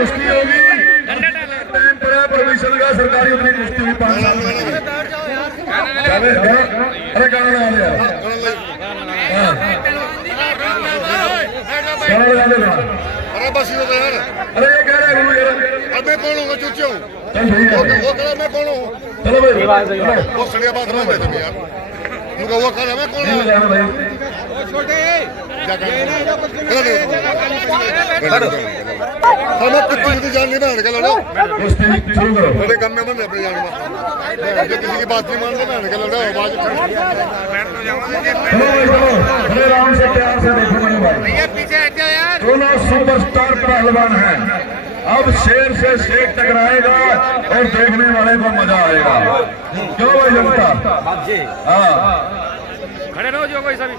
कुश्ती होगी। टाइम पड़ा परमिशन का सरकारी उतनी कुश्ती भी 5 साल में अरे गाना लगा लिया गाना लगा देना। अरे बस ये यार अरे ये कह रहे हैं यार अब मैं कौन हूँ चूचे हूँ चल ठीक है वो कह मैं कौन हूँ चलो भाई वो सड़िया बात ना भाई यार उनका वो कह मैं कौन हूँ हमें कुछ जान नहीं बहन के लड़ो बड़े कम में मन अपने जान किसी की बात नहीं मानते बहन के लड़ो आवाज बड़े आराम से प्यार से देखो मेरे भाई दोनों सुपरस्टार पहलवान हैं। अब शेर से शेर टकराएगा और देखने वाले को मजा आएगा। क्यों भाई जनता? हाँ खड़े रहो जो कोई सभी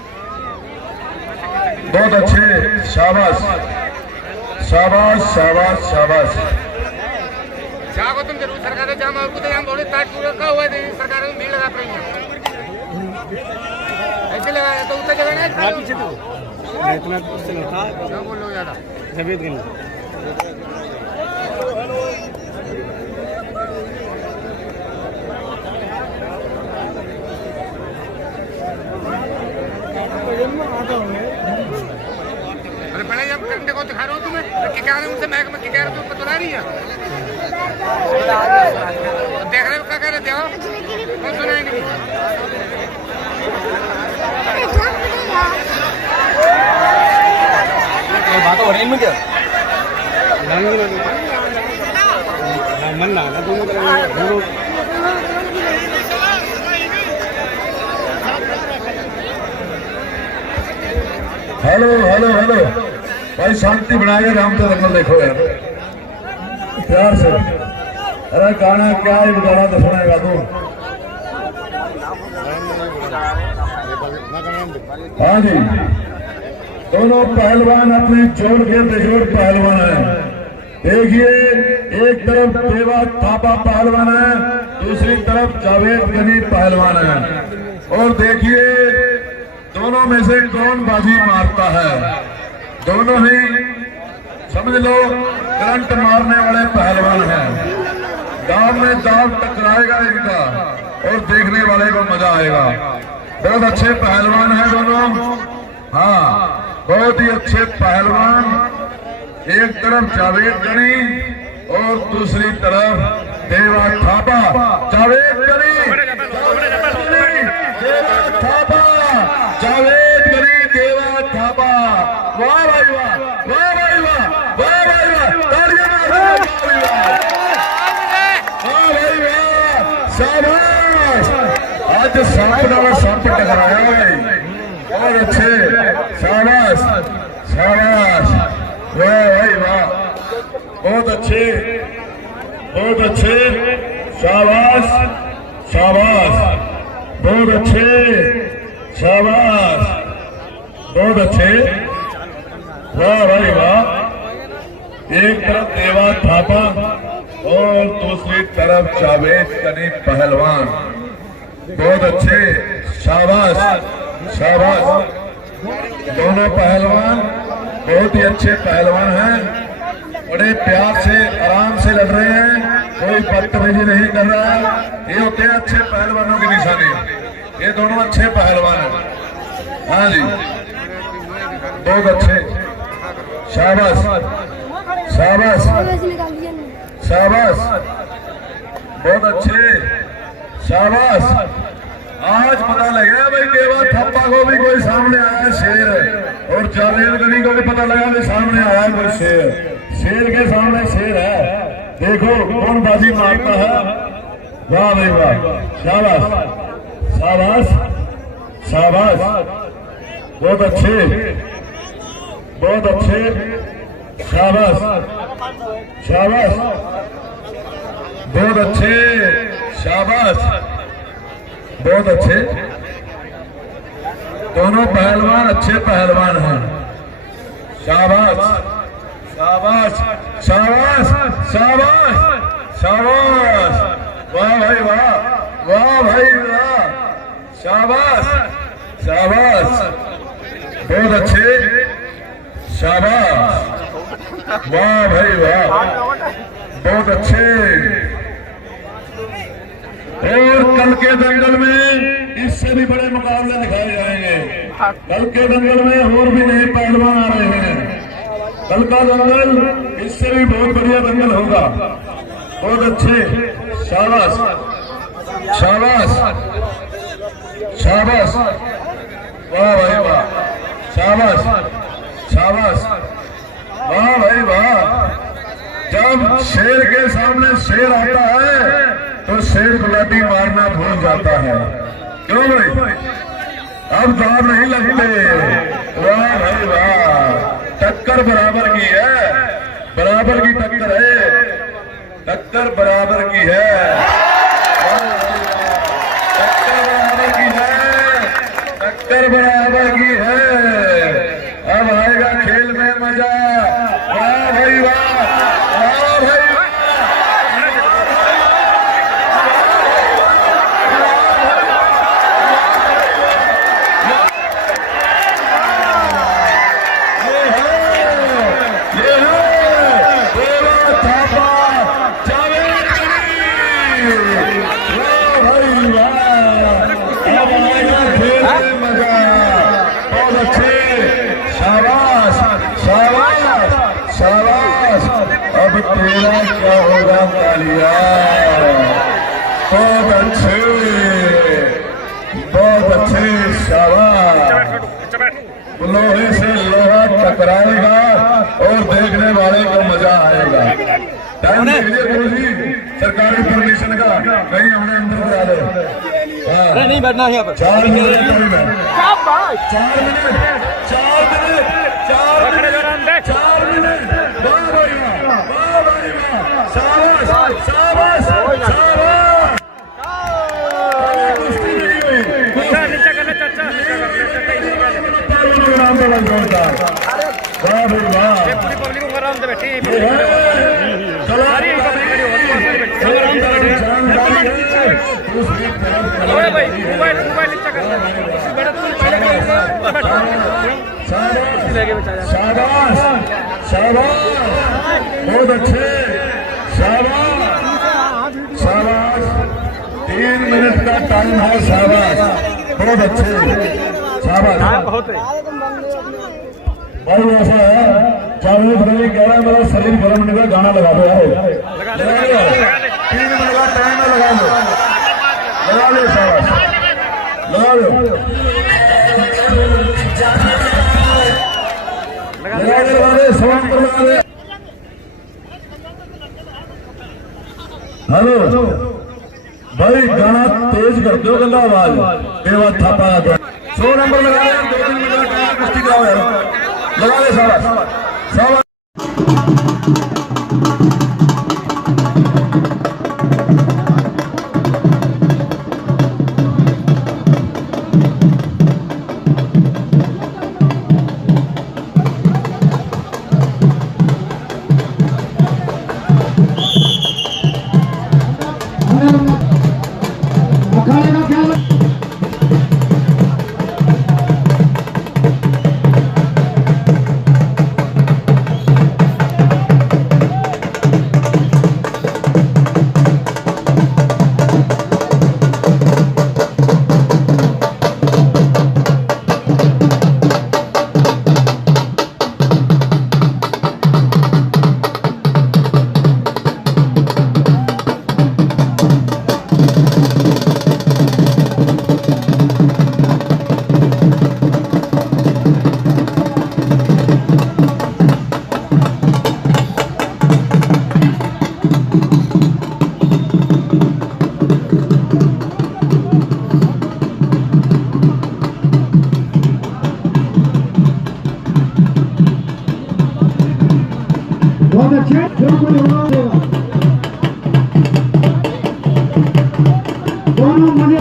बहुत अच्छे शाबाश शाबाश शाबाश शाबाश। जाओ तुम जरूर सरकार जाम और कुछ हम थोड़े ताट पूरा का हुआ है सरकार में भीड़ लगा रही है ऐसे लगा तो उतना जगह नहीं पीछे तो इतना उससे नहीं था क्या बोलो ज्यादा जबीत गिन अरे बड़े जब करने को दिखा रहा हूँ तुम्हें क्या कह रहे हो उनसे मैं क्या कह रहा हूँ तुम बता रही है देख रहे हो क्या कह रहे थे कौन सुनाएंगे बात हो रही मुझे मन ना हेलो हेलो हेलो भाई शांति बनाए राम से रंगल देखो यार प्यार से। अरे गाना क्या है गाना तो सुनेगा तू। हाँ जी दोनों पहलवान अपने जोड़ के बेजोड़ पहलवान हैं। देखिए एक तरफ देवा थापा पहलवान है दूसरी तरफ जावेद गनी पहलवान है। और देखिए दोनों में से कौन बाजी मारता है। दोनों ही समझ लो करंट मारने वाले पहलवान हैं। दाव में दाव टकराएगा इनका और देखने वाले को मजा आएगा। बहुत अच्छे पहलवान हैं दोनों। हाँ बहुत ही अच्छे पहलवान। एक तरफ जावेद गनी और दूसरी तरफ देवा थापा। जावेद गनी देवा थापा जावेद गनी देवा थापा। वाह भाई वाह वाह भाई वाह वाह भाई वाह तालियां मारो वाह भाई वाह शाबाश। आज सांप नाला सांप टकराया भाई और अच्छे शाबाश शाबाश वाह भाई वाह बहुत अच्छे शाबाश शाबाश बहुत अच्छे शाबाश बहुत अच्छे वाह भाई वाह। एक तरफ देवा थापा और दूसरी तरफ जावेद गनी पहलवान। बहुत अच्छे शाबाश शाबाश। दोनों पहलवान बहुत ही अच्छे पहलवान हैं। बड़े प्यार से आराम से लड़ रहे हैं कोई बदतमीजी नहीं कर रहा। ये होते हैं अच्छे पहलवानों की निशानी। ये दोनों अच्छे पहलवान हैं। हाँ जी बहुत अच्छे शाबाश शाबाश शाबाश बहुत अच्छे शाबाश। आज पता लगा भाई देवा थापा को भी कोई सामने आया शेर और जावेद गनी को भी पता लगा कि सामने आया कोई शेर। शेर के सामने शेर है। देखो कौन बाजी मारता है। वाह भाई वाह शाबाश शाबाश शाबाश बहुत अच्छे शाबाश शाबाश बहुत अच्छे शाबाश बहुत अच्छे। दोनों पहलवान अच्छे पहलवान हैं। शाबाश शाबाश शाबाश शाबाश शाबाश वाह भाई वाह वाह भाई वाह शाबाश शाबाश बहुत अच्छे शाबाश वाह भाई वाह, बहुत अच्छे। और कल के दंगल में इससे भी बड़े मुकाबले दिखाए जाएंगे। कल के दंगल में और भी नए पहलवान आ रहे हैं। कल का दंगल इससे भी बहुत बढ़िया दंगल होगा। बहुत अच्छे, शाबाश शाबाश शाबाश, वाह भाई वाह, शाबाश शाबाश, वाह भाई वाह। जब शेर के सामने शेर आता है तो शेर गुलाटी मारना भूल जाता है। क्यों भाई, अब दाव नहीं लगते। वाह भाई वाह, टक्कर बराबर की है, बराबर की टक्कर है, टक्कर बराबर की है, टक्कर बराबर की है, टक्कर बराबर की है। अब आएगा खेल में मजा। वाह भाई वाह, वाह भाई वाह, तेरा क्या होगा कालिया। बहुत अच्छे, बहुत अच्छे, शाबाश। लोहे से लोहा टकराएगा और देखने वाले को मजा आएगा। टाइम देख लीजिए गुरु जी, सरकारी परमिशन का, कहीं हमने अंदर करा दे। नहीं बैठना है यहाँ पर। 4 minute, 4 minute, 4 minute, 4 minute, 4 minute. वाह भाई वाह, वाह भाई वाह, शाबाश शाबाश शाबाश। कुश्ती नहीं हुई, नाम तो लग जोरदार। वाह भाई वाह, पूरी पब्लिक को आराम से बैठी है। भाई मोबाइल नीचा कर, शाबाश शाबाश, बहुत अच्छे, शाबाश शाबाश। 3 मिनट का टाइम है, शाबाश, बहुत अच्छे, शाबाश। बहुत भाई ऐसा है, जावेद भाई कह रहा है मेरा शरीर गर्म नहीं, गाना लगा दो यार, लगा दो। 3 मिनट का टाइम है, लगा दो, लगा दो, शाबाश, लगा दो, लगा दे, सवाल पर लगा दे। हेलो भाई, गाना तेज कर दो, गंदा आवाज, बेवा थापा। 100 नंबर लगा दे, 2-3 मिनट का टाइम, कुश्ती कराओ यार, लगा दे, शाबाश शाबाश। बहुत अच्छे, दोनों मजे